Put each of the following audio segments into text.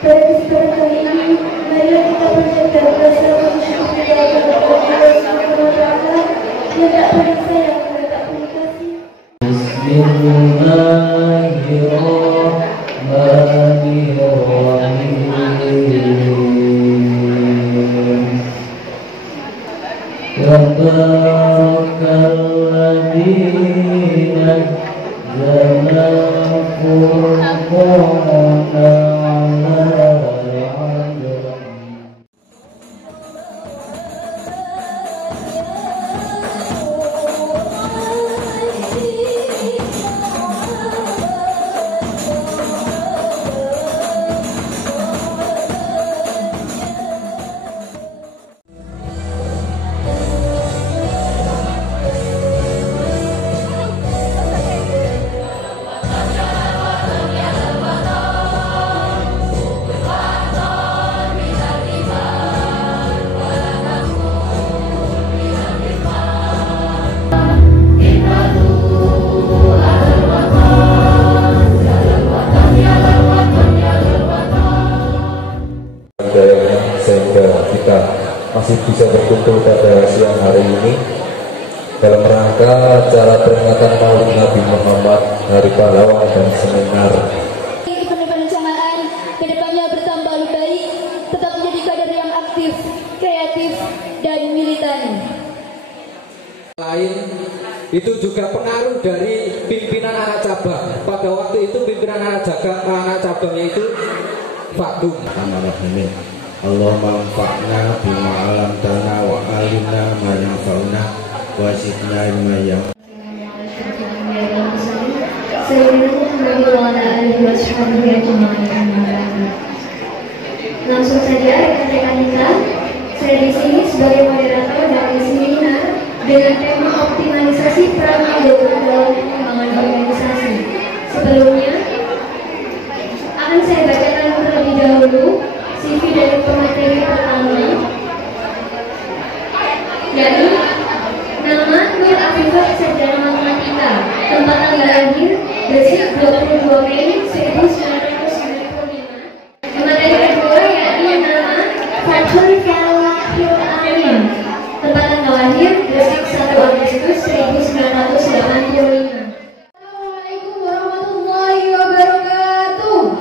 Pada kesempatan kali ini, marilah kita panjatkan rasa bersyukur kepada Allah Subhanahu wa Ta'ala yang tak pernah sayang dan tak pernah kasih. Bismillahirrahmanirrahim. Tabarakalladzi nazzala al-Qur'ana sehingga kita masih bisa berkumpul pada siang hari ini dalam rangka acara peringatan Maulid Nabi Muhammad, Hari Pahlawan dan seminar. Event-event jamaah kedepannya bertambah lebih baik, tetap menjadi kader yang aktif, kreatif, dan militan. Lain itu juga pengaruh dari pimpinan anak cabang. Pada waktu itu pimpinan anak cabangnya itu Faktum. Allahumma anfa'na bima 'allamtana wa 'allimna ma yanfa'una wa zidna ilma. Langsung saja rekan-rekan kita, saya di sini sebagai moderator dari seminar dengan tema optimalisasi peran anggota dalam pengembangan organisasi. Sebelumnya akan saya bacakan terlebih dahulu CV dari pemateri pertama, yakni nama Nur Afifah, sarjana matematika, tempat tanggal lahir Gresik 22 Mei 1995. Pemateri kedua yakni nama Fathul Falahil Amin, tempat tanggal lahir Gresik 1 Agustus 1985. Assalamualaikum warahmatullahi wabarakatuh.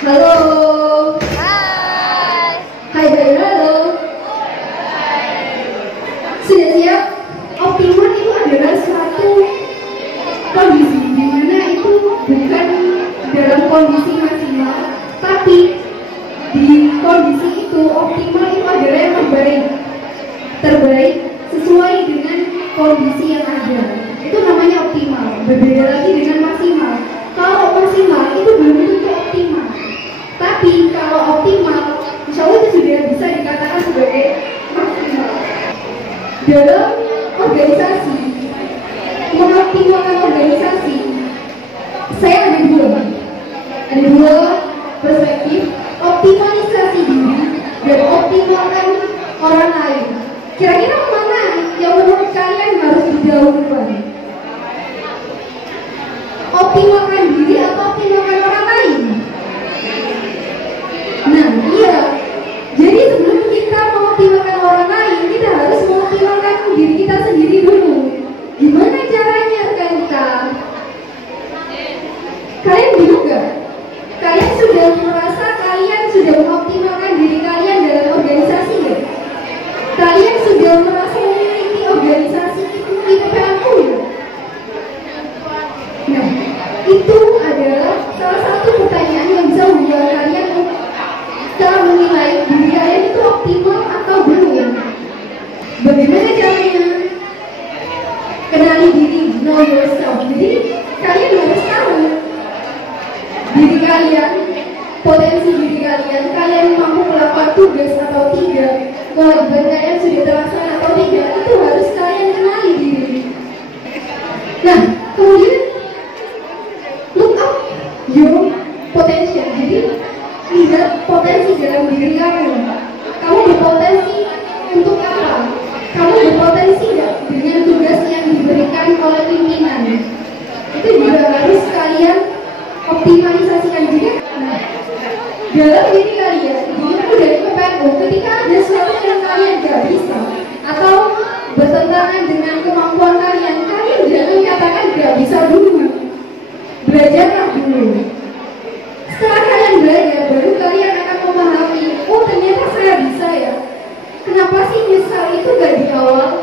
Halo. Hai. Halo. Sudah siap? Optimal itu adalah suatu kondisi di mana itu bukan dalam kondisi maksimal, tapi di kondisi itu optimal itu adalah yang terbaik sesuai dengan kondisi yang ada. Itu namanya optimal. Berbeda lagi dengan maksimal. Kalau maksimal itu belum tentu optimal. Tapi kalau optimal, insya Allah itu sudah bisa dikatakan sebagai maksimal. Dalam organisasi, mengoptimalkan organisasi, saya ada dua perspektif: optimalisasi diri dan optimalkan orang lain. Kira-kira mana yang menurut kalian harus didahulukan? Optimalkan diri atau optimalkan orang lain? Nah, iya. Jadi sebelum kita mengoptimalkan orang lain, kita harus mengoptimalkan diri kita sendiri dulu. Gimana caranya, rekan-rekan? Kalian bingung gak? Kalian sudah merasa kalian sudah mengoptimalkan diri kalian dalam organisasi ya? Kalian sudah merasa memiliki organisasi itu di PPAku ya? Nah, itu adalah salah satu pertanyaan yang bisa membuat kalian dalam menilai diri kalian itu optimal atau belum. Bagaimana caranya? Kenali diri, know yourself. Jadi kalian harus tahu diri kalian, potensi diri kalian, kalian mampu melakukan tugas atau tidak, kewajiban kalian sudah terlaksana atau tidak, itu harus kalian kenali diri. Nah, kemudian look up your potential. Jadi lihat potensi dalam diri kamu. Kamu berpotensi untuk apa? Kamu berpotensi nggak dengan tugas yang diberikan oleh pimpinan? Itu juga harus kalian dalam diri kalian, diriku dari PPNU, ketika ada sesuatu yang kalian gak bisa atau bertentangan dengan kemampuan kalian, kalian jangan katakan gak bisa dulu. Belajarlah dulu. Setelah kalian belajar, baru kalian akan memahami, oh ternyata saya bisa ya. Kenapa sih nyesal itu gak di awal?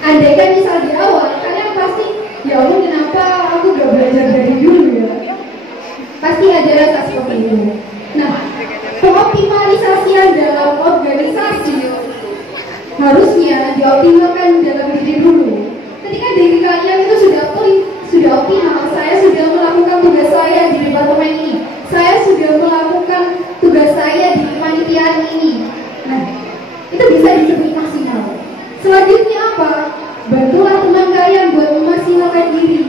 Andaikan nyesal di awal, kalian pasti, ya Allah kenapa aku gak belajar dari dulu ya? Pasti ada rasa seperti itu. Nah, pengoptimalisasian dalam organisasi harusnya dioptimalkan dalam diri dulu. Ketika diri kalian itu sudah optimal, saya sudah melakukan tugas saya di departemen ini, saya sudah melakukan tugas saya di kepanitiaan ini. Nah, itu bisa disebut maksimal. Selanjutnya apa? Bantulah teman kalian buat memaksimalkan diri.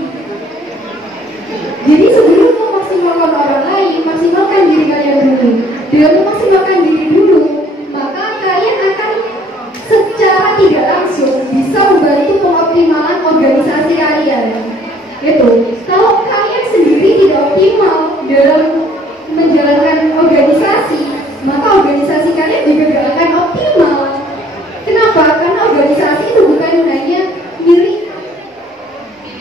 Jadi sebelum memaksimalkan orang lain, maksimalkan diri kalian dulu. Dengan memaksimalkan diri dulu, maka kalian akan secara tidak langsung bisa membantu pengoptimalan organisasi kalian. Itu. Kalau kalian sendiri tidak optimal dalam menjalankan organisasi, maka organisasi kalian juga tidak akan optimal. Kenapa? Karena organisasi itu bukan hanya milik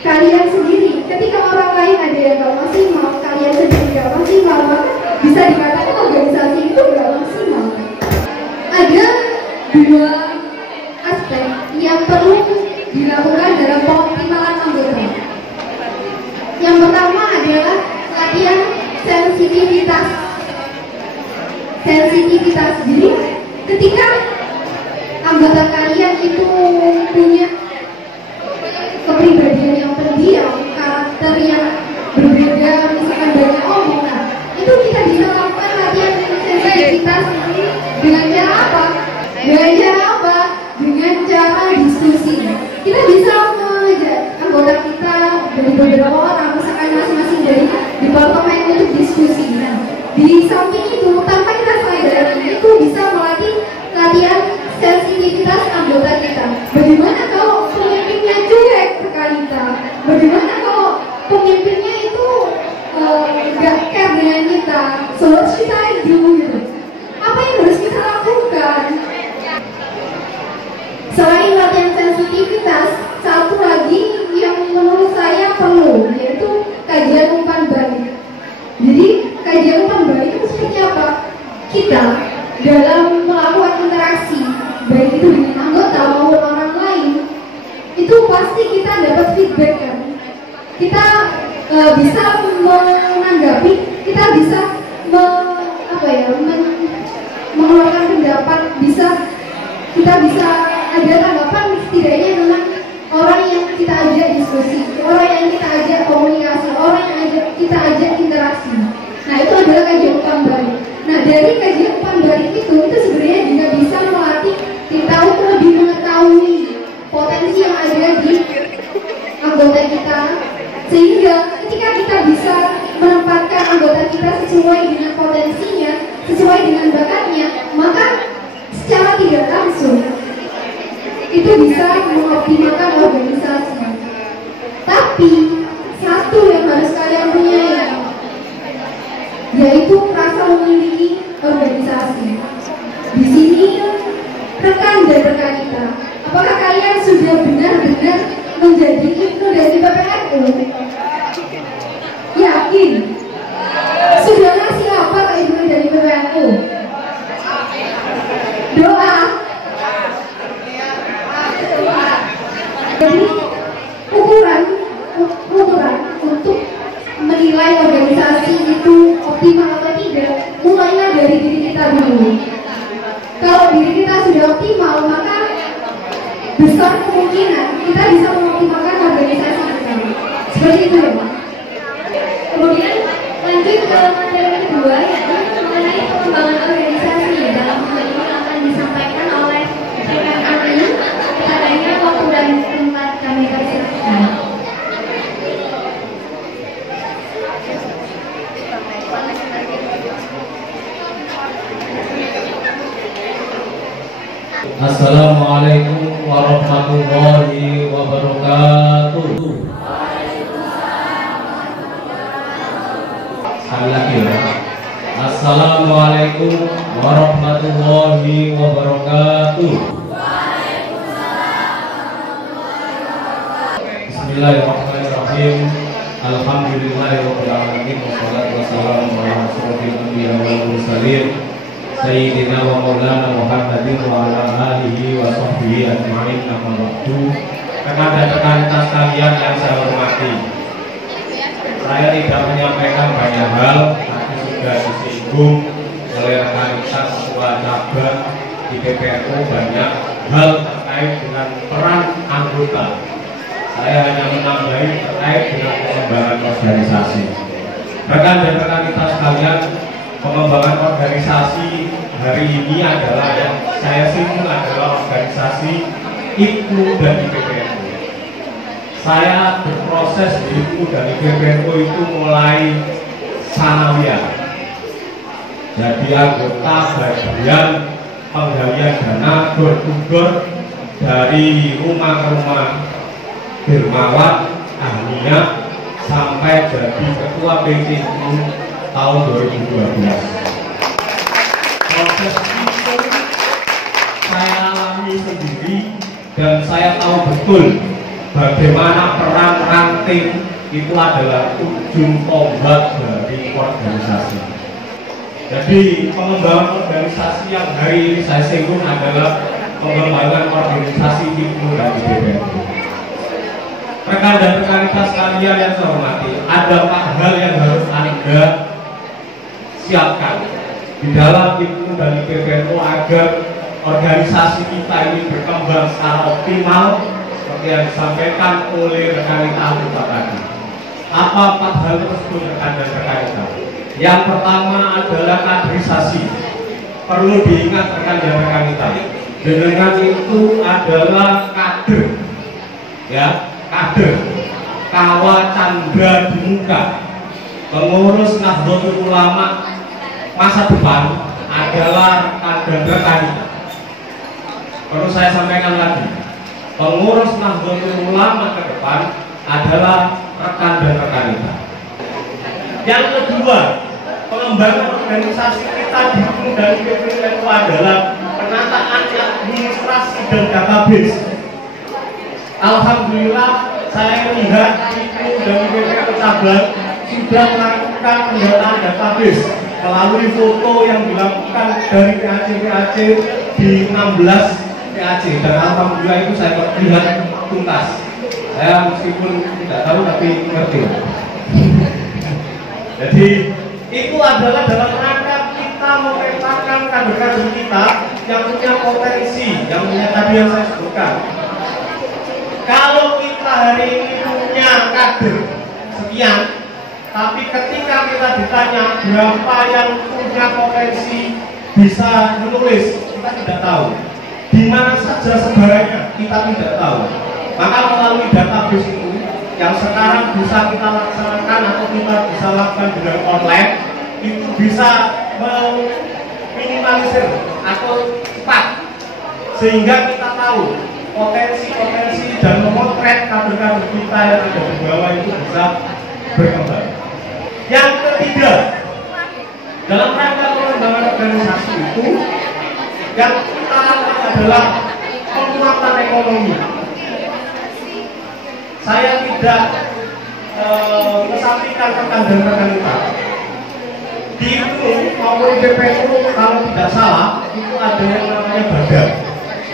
kalian sendiri. Ketika orang lain ada yang gak maksimal, kalian sendiri gak maksimal, maka bisa dikatakan organisasi itu gak maksimal. Ada dua aspek yang perlu dilakukan dalam pengoptimalan anggota. Yang pertama adalah latihan sensitivitas. Jadi ketika anggota kalian itu punya kepribadian yang pendiam, karakter yang berbeda, misalkan banyak omongan, itu kita bisa lakukan latihan sensitivitas dengan cara apa? Dengan cara diskusi. Kita bisa mengajak anggota kita dari beberapa orang, misalkan masing-masing dari departemen untuk diskusi. Nah, di samping itu, tanpa kita sadari, itu bisa melatih latihan sensitivitas anggota kita. Bagaimana kalau pemimpinnya cuek ke kita? Bagaimana kalau pemimpinnya itu gak care dengan kita? So what should I do? Gitu. Apa yang harus kita lakukan? Selain latihan sensitivitas, satu lagi yang menurut saya perlu, yaitu kajian umpan balik. Jadi kajian umpan balik itu seperti apa? Kita dalam melakukan interaksi, baik itu dengan anggota maupun orang lain, itu pasti kita dapat feedback kan. Kita bisa menanggapi, kita bisa mengeluarkan pendapat, kita bisa ada tanggapan setidaknya dengan orang yang kita ajak diskusi, orang yang kita ajak komunikasi, orang yang kita ajak interaksi. Nah, itu adalah kajian umpan balik. Nah, dari kajian umpan balik itu sebenarnya juga bisa melatih kita untuk lebih mengetahui potensi yang ada di anggota kita, sehingga ketika kita bisa menempatkan anggota kita sesuai dengan potensinya, sesuai dengan bakatnya, maka secara tidak langsung itu bisa mengoptimalkan organisasi. Tapi satu yang harus kalian punya, yaitu rasa memiliki organisasi. Di sini rekan dan rekan kita, apakah kalian sudah benar-benar menjadi ibnu dari PPNU? Yakin? Sudah ngasih apa ke ibnu dari PPNU? Doa. Jadi ukuran untuk menilai organisasi itu optimal atau tidak, mulailah dari diri kita dulu. Kalau diri kita sudah optimal, maka besar kemungkinan kita bisa mengoptimalkan organisasi kita. Seperti itu ya, Pak. Kemudian lanjut ke materi kedua, yaitu mengenai pengembangan organisasi. Dalam hal ini akan disampaikan oleh rekan kami. Adanya waktu dan tempat kami persilakan. Assalamualaikum warahmatullahi wabarakatuh. Assalamualaikum warahmatullahi wabarakatuh. Bismillahirrahmanirrahim. Alhamdulillahirabbil alamin wassalatu wassalamu ala asyrofil anbiya wal mursalin sayyidina wa maulana Muhammadin wa ala alihi wa sahbihi ajma'in amma ba'du. Rekan-rekan sekalian yang saya hormati, saya tidak menyampaikan banyak hal, tapi sudah disinggung oleh rekan ketua cabang di PPNU banyak hal terkait dengan peran anggota. Saya hanya menambahi terkait dengan pengembangan organisasi. Rekan dan rekan kita sekalian, pengembangan organisasi hari ini adalah yang saya singgung adalah organisasi IPNU dan IPPNU. Saya berproses di IPNU dan IPPNU itu mulai sanawiyah. Jadi anggota bagian penggalian dana door-to-door dari rumah ke rumah dermawan ahlinya sampai jadi ketua PCU tahun 2012. Proses itu saya alami sendiri dan saya tahu betul bagaimana peran ranting itu adalah ujung tombak dari organisasi. Jadi pengembangan organisasi yang hari ini saya singgung adalah pengembangan organisasi IPNU dan IPPNU. Rekan dan rekan kita sekalian yang saya hormati, ada 4 hal yang harus Anda siapkan di dalam IPNU dan IPPNU agar organisasi kita ini berkembang secara optimal seperti yang disampaikan oleh rekan kita anggota tadi. Apa 4 hal tersebut rekan dan rekan kita? Yang pertama adalah kaderisasi. Perlu diingat rekan dan rekan kita, dengan itu adalah kader, ya, kader, kawa candra di muka, pengurus Nahdlatul Ulama masa depan adalah kader rekan kita. Perlu saya sampaikan lagi, pengurus Nahdlatul Ulama ke depan adalah rekan dan rekan kita. Yang kedua, pengembangan organisasi kita di IPNU dan IPPNU adalah penataan administrasi dan database. Alhamdulillah, saya melihat IPNU dan IPPNU cabang sudah melakukan pendataan database melalui foto yang dilakukan dari PAC di 16 PAC, dan alhamdulillah itu saya lihat tuntas. Saya meskipun tidak tahu tapi ngerti. Jadi itu adalah dalam rangka kita memetakan kader-kader kita yang punya potensi, yang punya tadi yang saya sebutkan. Kalau kita hari ini punya kader sekian, tapi ketika kita ditanya berapa yang punya potensi bisa menulis, kita tidak tahu. Di mana saja sebarannya, kita tidak tahu. Maka melalui database itu yang sekarang bisa kita laksanakan atau kita bisa lakukan dengan online, itu bisa meminimalisir atau cepat, sehingga kita tahu potensi-potensi dan memotret kader-kader kita yang ada di bawah itu bisa berkembang. Yang ketiga, dalam rangka pengembangan organisasi itu yang kita lakukan adalah penguatan ekonomi. Saya tidak kesampingkan rekan dan rekan kita. Di IPNU maupun IPPNU kalau tidak salah itu ada yang namanya badan.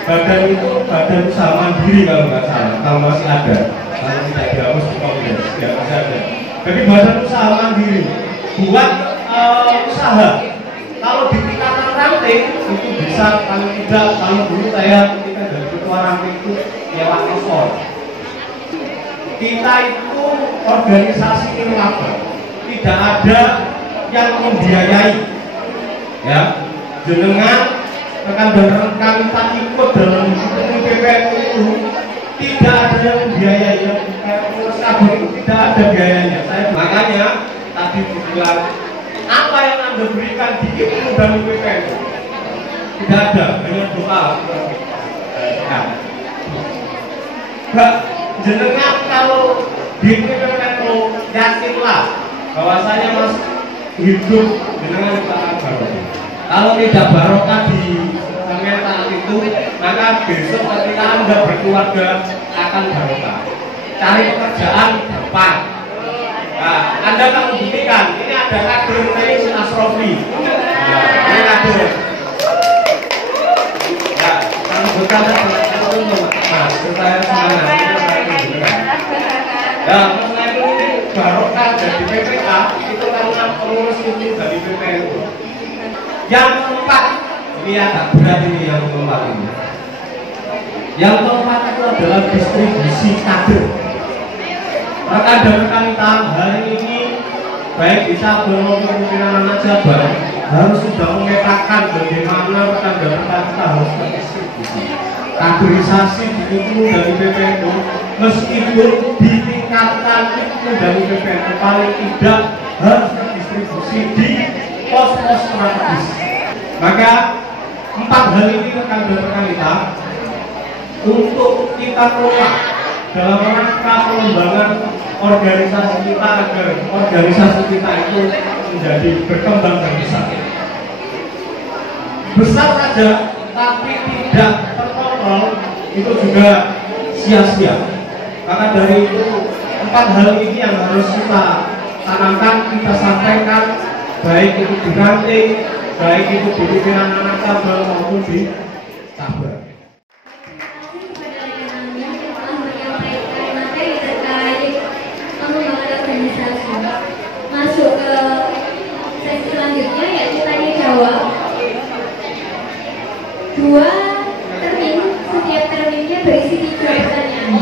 Badan itu badan usaha mandiri kalau nggak salah, kalau masih ada, kalau tidak dihapus di kongres, ya masih ada. Jadi badan usaha mandiri buat usaha. Kalau di tingkatan ranting itu bisa, kalau tidak, kalau dulu saya ketika jadi ketua ranting itu nyewa kosor. Kita itu organisasi nirlaba, tidak ada yang membiayai, ya. Jenengan rekan dan rekan kita ikut dalam PPNU itu tidak ada yang membiayai, pengurus cabang itu tidak ada biayanya. Saya makanya tadi dibilang apa yang Anda berikan di IPNU dan PPNU tidak ada, dengan doa. Jenengan kalau di PPNU yakinlah bahwasanya Mas hidup jenengan barokah. Kalau tidak barokah di mental itu, maka besok ketika Anda berkeluarga akan barokah. Cari pekerjaan depan. Nah, Anda akan membuktikan. Ini ada kader Tenis Asrofi. Nah, ini kader. Ya, kalau bukan Mas, saya semangat. Ya, masalah itu barokah dari PPA itu karena pengurus itu dari PPNU. Yang keempat, ini agak berat ini yang keempat ini. Yang keempat itu adalah distribusi kader. Rekan dan rekan kita hari ini baik di cabang maupun pimpinan anak cabang harus sudah memetakan bagaimana rekan dan rekan kita harus terdistribusi. Kaderisasi itu dari PPNU meskipun ditingkatkan itu dari PPNU paling tidak harus terdistribusi di pos-pos strategis. Maka 4 hal ini rekan dan rekan kita untuk kita kelola dalam rangka pengembangan organisasi kita agar organisasi kita itu menjadi berkembang dan besar. Besar saja tapi tidak terkontrol itu juga sia-sia. Maka dari itu 4 hal ini yang harus kita tanamkan, kita sampaikan, baik itu di ranting, baik itu di pimpinan anak cabang maupun di cabang. Masuk ke sesi selanjutnya yaitu tanya jawab. 2 termin, setiap terminnya berisi 3 pertanyaan.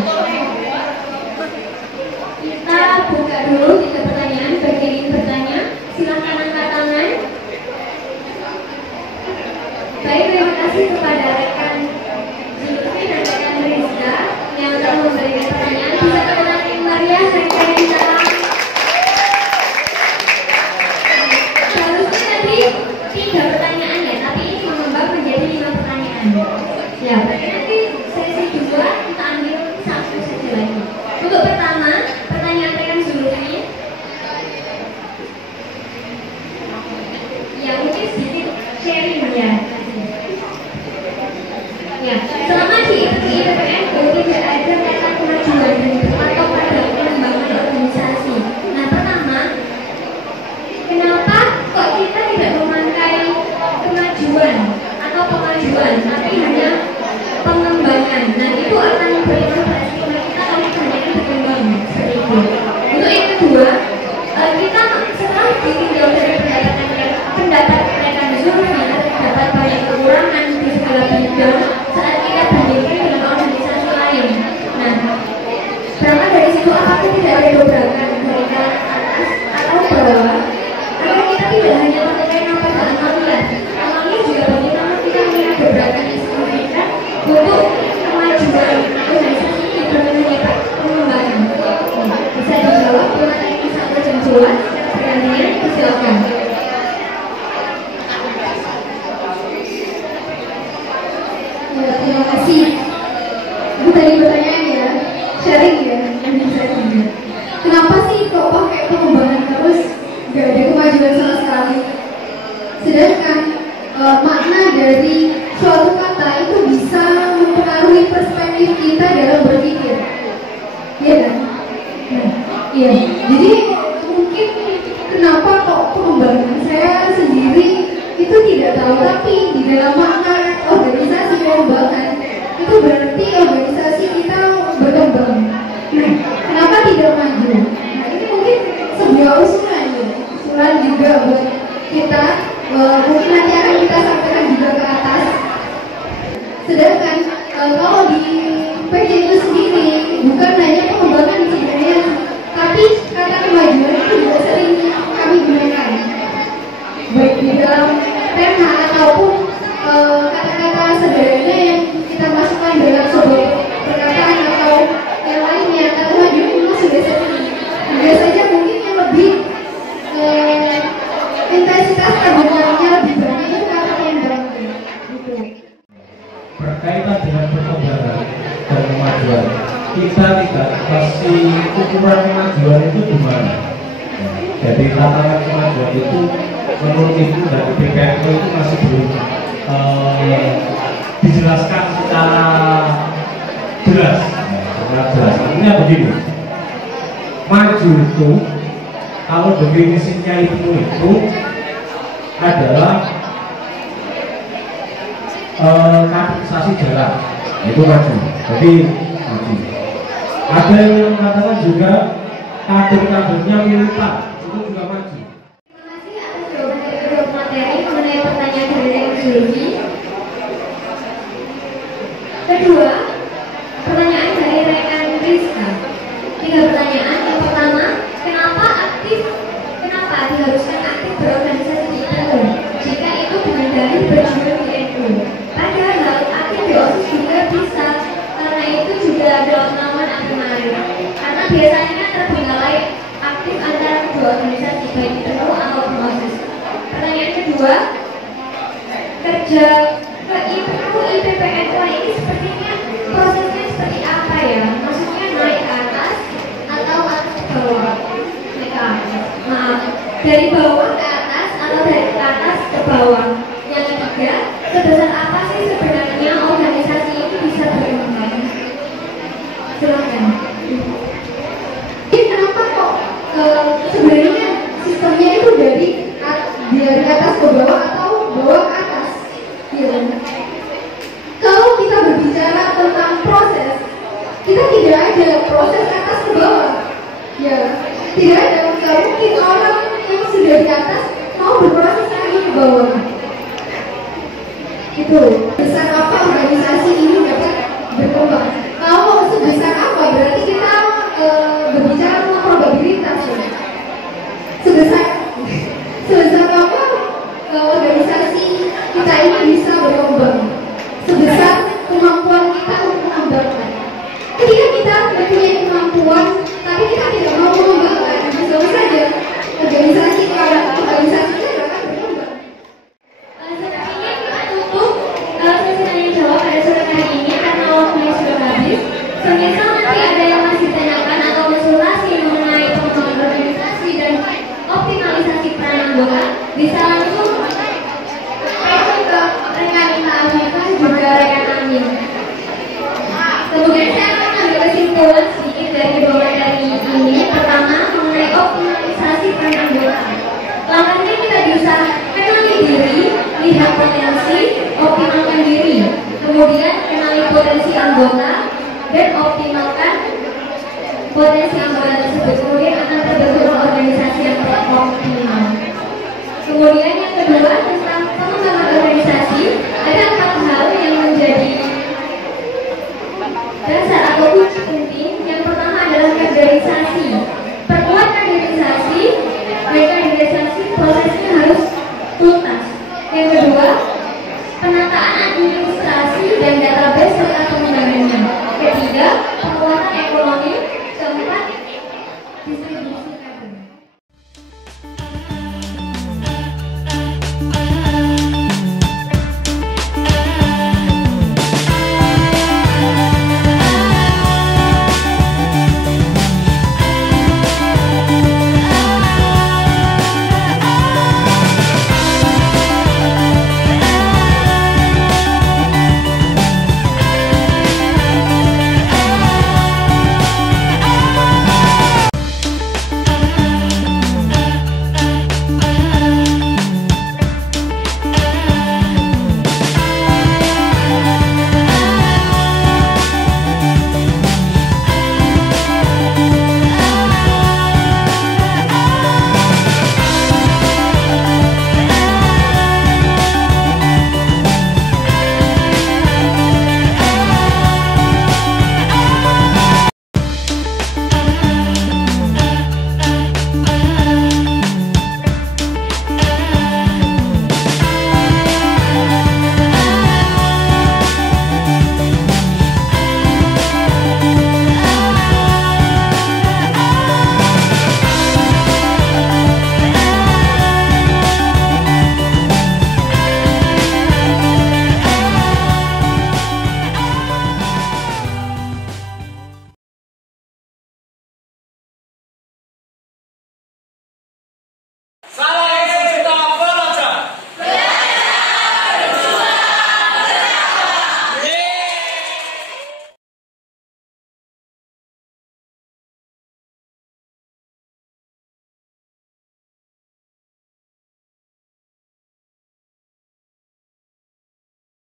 Kita buka dulu 3 pertanyaan. Bagi yang ingin bertanya, silahkan angkat tangan. Baik, terima kasih kepada rekan Zulfi dan rekan Rizka yang telah memberikan pertanyaan. Bisa teman Maria, rekan kita. Seharusnya tadi 3 pertanyaan ya, tapi ini mengembang menjadi 5 pertanyaan. Ya, berarti nanti sesi 2 kita ambil 1 sesi lagi. Untuk pertama, pertanyaan rekan Zulfi. Ya, mungkin sedikit sharing ya. Ya, selama di PPNU tidak ada kata kemajuan atau pada pengembangan organisasi. Nah, pertama, kenapa kok kita tidak memakai kemajuan atau pemajuan, tapi hanya pengembangan? Nah, itu akan berimplikasi kepada kita kalau kita hanya berkembang seperti itu. Untuk yang kedua, kita setelah ditinjau dari pendapat rekan Zulfi, terdapat banyak kekurangan di segala bidang saat kita bandingkan dengan organisasi lain. Nah, berangkat dari situ, apakah tidak ada dobrakan dari atas atau bawah? Agar kita tidak hanya mengenai pada amalia juga bagaimana kita melihat dobrakan yang signifikan untuk kemajuan organisasi ini bukan hanya pengembangan. Bisa dijawab, bagaimana ini satu jam jelas, pertanyaan, silakan. Terima kasih. Itu tadi pertanyaan ya, sharing ya, yang bisa juga. Kenapa sih kok pakai pengembangan terus, gak ada kemajuan sama sekali? Sedangkan makna dari suatu kata itu bisa mempengaruhi perspektif kita dalam berpikir. Iya kan? Nah, iya. Jadi mungkin kenapa kok pengembangan saya sendiri itu tidak tahu, tapi di dalam makna organisasi pengembangan itu berarti organisasi kita berkembang. Nah, kenapa tidak maju? Nah, ini mungkin sebuah usulan ya, usulan juga buat kita. Mungkin nanti akan kita sampaikan juga ke atas. Sedangkan kalau di PD itu sendiri bukan hanya pengembangan sebenarnya, tapi kata kemajuan itu juga sering kami gunakan, baik di dalam pena ataupun kata-kata sederhana yang kita masukkan dalam sebuah perkataan atau yang lainnya. Kata kemajuan memang sudah sering. Hanya saja mungkin yang lebih intensitas kegunaannya lebih banyak itu kata pengembangan gitu. Berkaitan dengan perkembangan dan kemajuan, kita tidak kasih ukuran kemajuan itu di mana. Jadi tantangan kemajuan itu menurut Ibu dan BPNU itu masih belum dijelaskan secara jelas. Artinya begini, maju itu kalau definisinya itu adalah kaderisasi jalan, itu maju. Jadi maju. Ada yang mengatakan juga kader-kadernya militan, itu juga maju. Terima kasih atas jawaban dari kedua materi mengenai pertanyaan dari Rektor Zulfi. Kedua, pertanyaan dari rekan Rizka. 3 pertanyaan. Yang pertama, kenapa diharuskan aktif berorganisasi di NU jika itu dengan dalih berjuang di NU? Padahal aktif di OSIS juga bisa, karena itu juga adalah pengalaman kemarin. Karena biasanya terbengkalai aktif antara kedua organisasi baik NU atau OSIS. Pertanyaan kedua, kerja ke IPPNU ini sepertinya prosesnya seperti apa ya? Maksudnya naik ke atas atau atas ke bawah? Naik ke atas. Maaf, dari bawah ke atas atau dari atas ke bawah? Yang ketiga, sebesar apa sih sebenarnya organisasi itu bisa berkembang? Silakan. Ini kenapa kok sebenarnya sistemnya itu dari atas ke bawah atau bawah ke atas? Ya. Kalau kita berbicara tentang proses, kita tidak ada proses atas ke bawah. Ya, tidak ada. Nggak mungkin orang yang sudah di atas mau berproses lagi ke bawah. Itu besar apa organisasi ini dapat berkembang? Kalau sebesar apa berarti kita berbicara tentang probabilitas. Ya. Sebesar apa organisasi kita ini bisa berkembang? Sebesar kemampuan kita untuk mengembangkan. Ketika kita mempunyai kemampuan tapi kita tidak mau mengembangkan, bisa saja organisasi kita akan berkembang. Sepertinya kita tutup sesi tanya jawab pada sore hari ini karena waktunya sudah habis. Semisal nanti ada yang masih ditanyakan atau konsultasi mengenai pengembangan organisasi dan optimalisasi peran anggota, bisa langsung ke rekan Afifah juga rekan Amin. Kemudian saya akan mengambil kesimpulan sedikit dari kedua materi ini. Pertama, mengenai optimalisasi peran anggota. Langkahnya kita bisa kenali diri, lihat potensi, optimalkan diri. Kemudian kenali potensi anggota dan optimalkan potensi anggota tersebut. Kemudian akan terbentuk organisasi yang optimal. Kemudian yang kedua tentang pengembangan organisasi, ada 4 hal yang menjadi dasar atau kunci penting. Yang pertama adalah kaderisasi. Perkuat kaderisasi, dan kaderisasi prosesnya harus tuntas. Yang kedua, penataan administrasi dan database serta pengembangannya. Ketiga, penguatan ekonomi. Keempat, distribusi